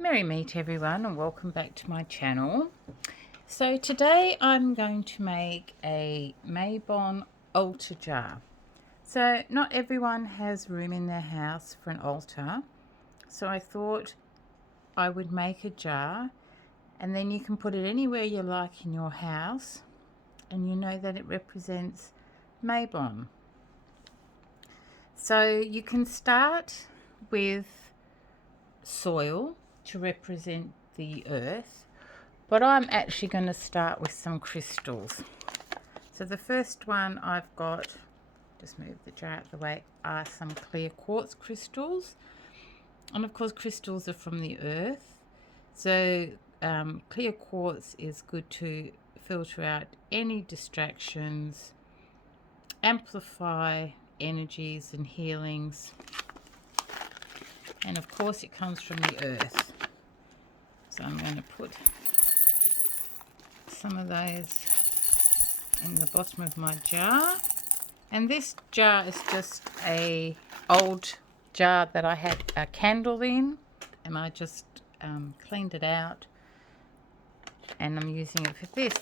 Merry meet everyone and welcome back to my channel. So today I'm going to make a Mabon altar jar. So not everyone has room in their house for an altar, so I thought I would make a jar and then you can put it anywhere you like in your house and you know that it represents Mabon. So you can start with soil to represent the earth, but I'm actually going to start with some crystals. So the first one I've got, just move the jar out of the way, are some clear quartz crystals. And of course crystals are from the earth, so clear quartz is good to filter out any distractions, amplify energies and healings, and of course it comes from the earth. So I'm going to put some of those in the bottom of my jar. And this jar is just a old jar that I had a candle in, and I just cleaned it out and I'm using it for this.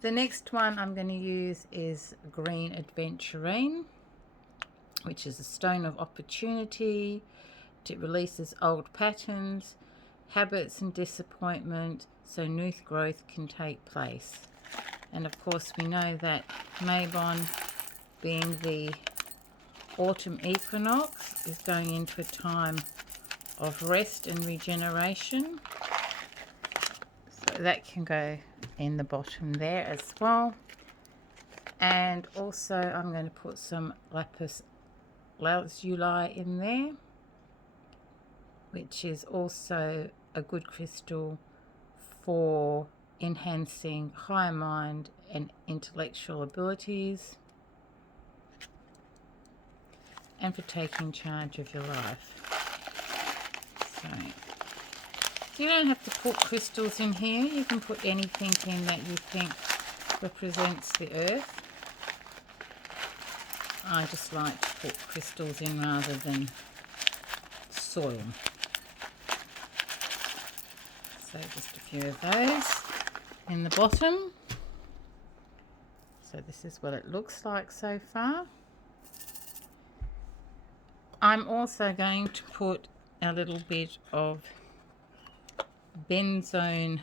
The next one I'm going to use is green adventurine, which is a stone of opportunity. It releases old patterns, habits and disappointment, so new growth can take place. And of course we know that Mabon, being the autumn equinox, is going into a time of rest and regeneration, so that can go in the bottom there as well. And also I'm going to put some lapis lazuli in there, which is also a good crystal for enhancing higher mind and intellectual abilities, and for taking charge of your life. So you don't have to put crystals in here, you can put anything in that you think represents the earth. I just like to put crystals in rather than soil. So just a few of those in the bottom. So this is what it looks like so far. I'm also going to put a little bit of benzoin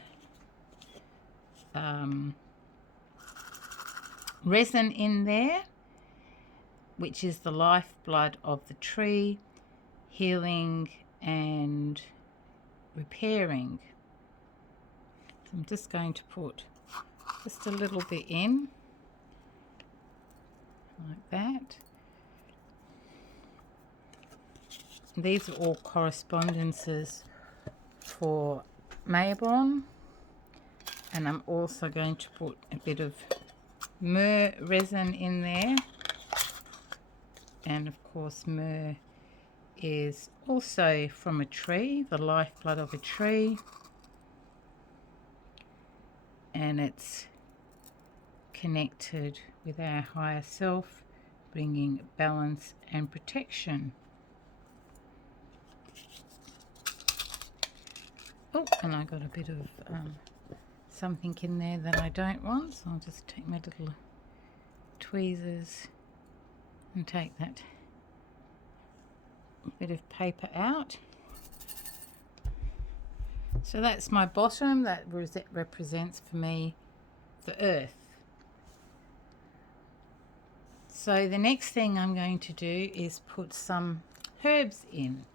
resin in there, which is the lifeblood of the tree, healing and repairing. So I'm just going to put just a little bit in, like that. These are all correspondences for Mabon, and I'm also going to put a bit of myrrh resin in there. And of course myrrh is also from a tree, the lifeblood of a tree, and it's connected with our higher self, bringing balance and protection. Oh, and I got a bit of something in there that I don't want, so I'll just take my little tweezers and take that bit of paper out. So that's my bottom, that represents for me the earth. So the next thing I'm going to do is put some herbs in.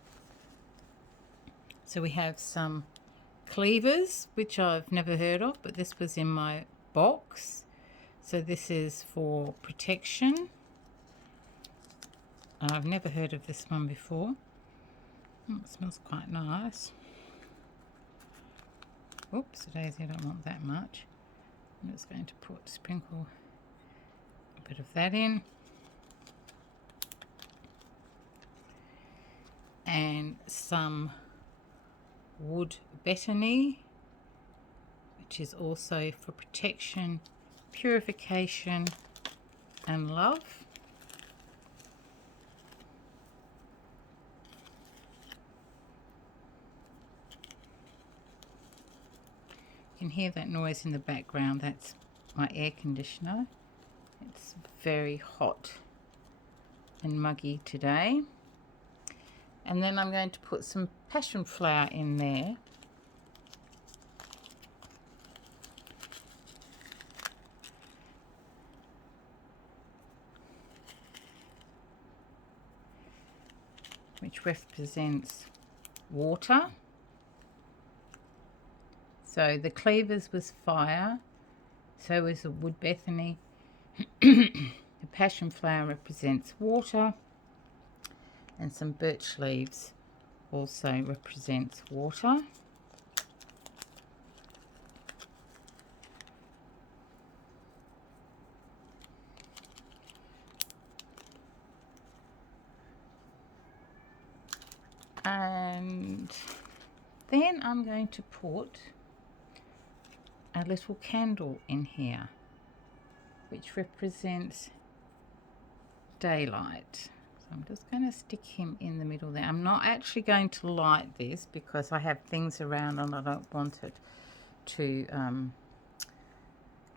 So we have some cleavers, which I've never heard of, but this was in my box. So this is for protection. I've never heard of this one before. It smells quite nice. Oops, daisy, I don't want that much. I'm just going to sprinkle a bit of that in. And some wood betony, which is also for protection, purification and love. can hear that noise in the background. That's my air conditioner. It's very hot and muggy today. And then I'm going to put some passion flower in there. Which represents water. So the cleavers was fire, so is the wood Bethany. The passion flower represents water, and some birch leaves also represents water. And then I'm going to put a little candle in here, which represents daylight. So I'm just going to stick him in the middle there. I'm not actually going to light this because I have things around and I don't want it to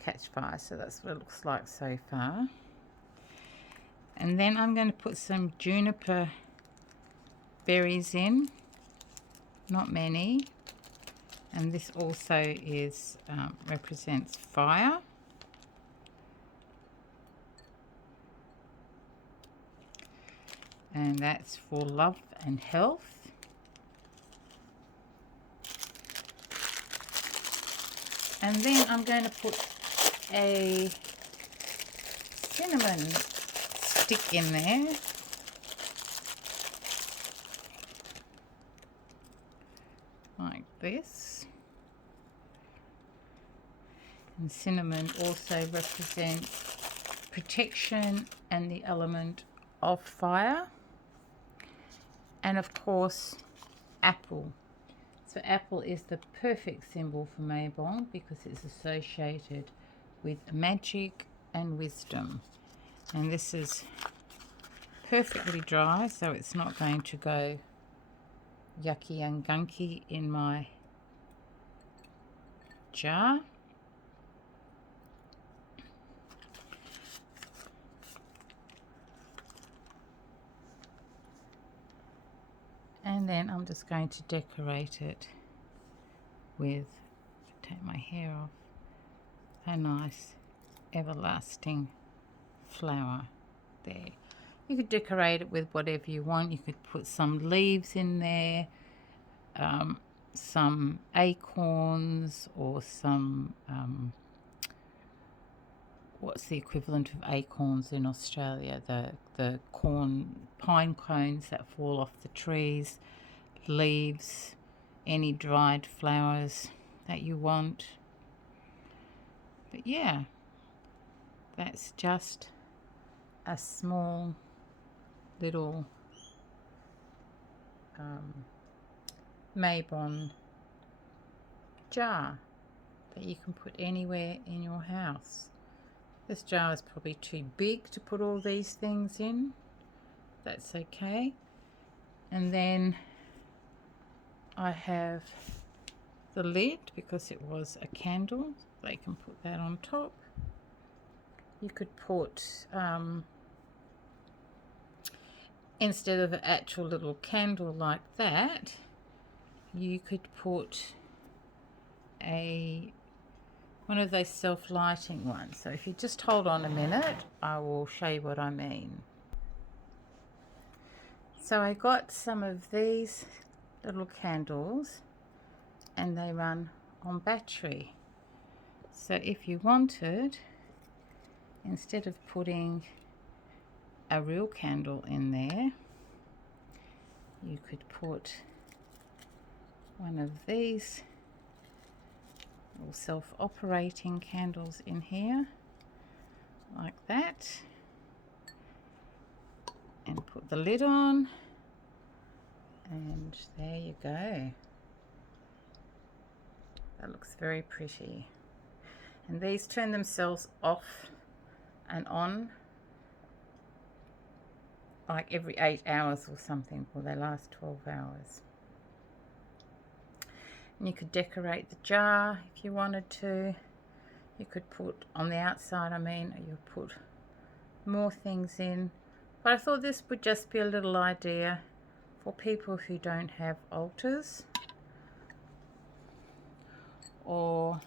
catch fire. So that's what it looks like so far. And then I'm going to put some juniper berries in, not many, and this also is represents fire. And that's for love and health. And then I'm going to put a cinnamon stick in there. Like this. And cinnamon also represents protection and the element of fire. And of course, apple. So apple is the perfect symbol for Mabon because it's associated with magic and wisdom. And this is perfectly dry, so it's not going to go yucky and gunky in my jar. And then I'm just going to decorate it with, take my hair off, a nice everlasting flower there. You could decorate it with whatever you want. You could put some leaves in there, some acorns, or some what's the equivalent of acorns in Australia? The pine cones that fall off the trees, leaves, any dried flowers that you want. But yeah, that's just a small little Mabon jar that you can put anywhere in your house. This jar is probably too big to put all these things in. That's okay. And then I have the lid because it was a candle. They can put that on top. You could put, instead of an actual little candle like that, you could put one of those self-lighting ones. So if you just hold on a minute, I will show you what I mean. So I got some of these little candles and they run on battery. So if you wanted, instead of putting a real candle in there, you could put one of these little self-operating candles in here, like that, and put the lid on, and there you go. That looks very pretty. And these turn themselves off and on like every 8 hours or something, or they last 12 hours. And you could decorate the jar if you wanted to. You could put on the outside, you put more things in. But I thought this would just be a little idea for people who don't have altars or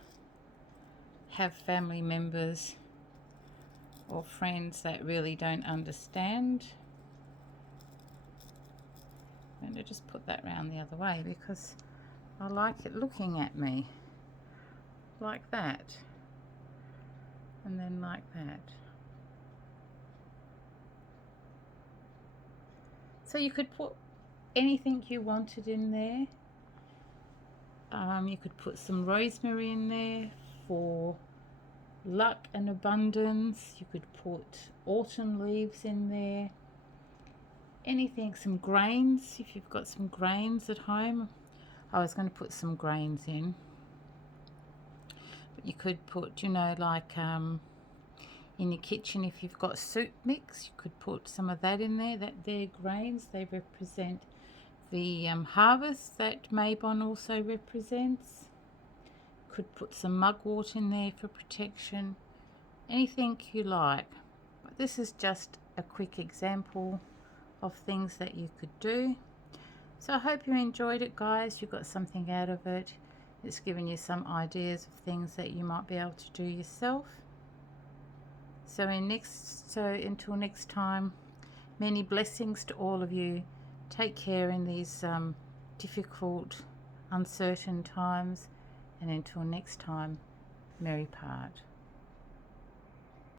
have family members or friends that really don't understand. I'm going to just put that round the other way because I like it looking at me like that, and then like that. So you could put anything you wanted in there. You could put some rosemary in there for luck and abundance. You could put autumn leaves in there. Anything, some grains, if you've got some grains at home. I was going to put some grains in. But you could put, like in your kitchen, if you've got soup mix, you could put some of that in there. They're grains. They represent the harvest that Mabon also represents. Could put some mugwort in there for protection. Anything you like. But this is just a quick example of things that you could do. So I hope you enjoyed it, guys. You got something out of it. It's given you some ideas of things that you might be able to do yourself. So until next time, many blessings to all of you. Take care in these difficult, uncertain times, and until next time, merry part.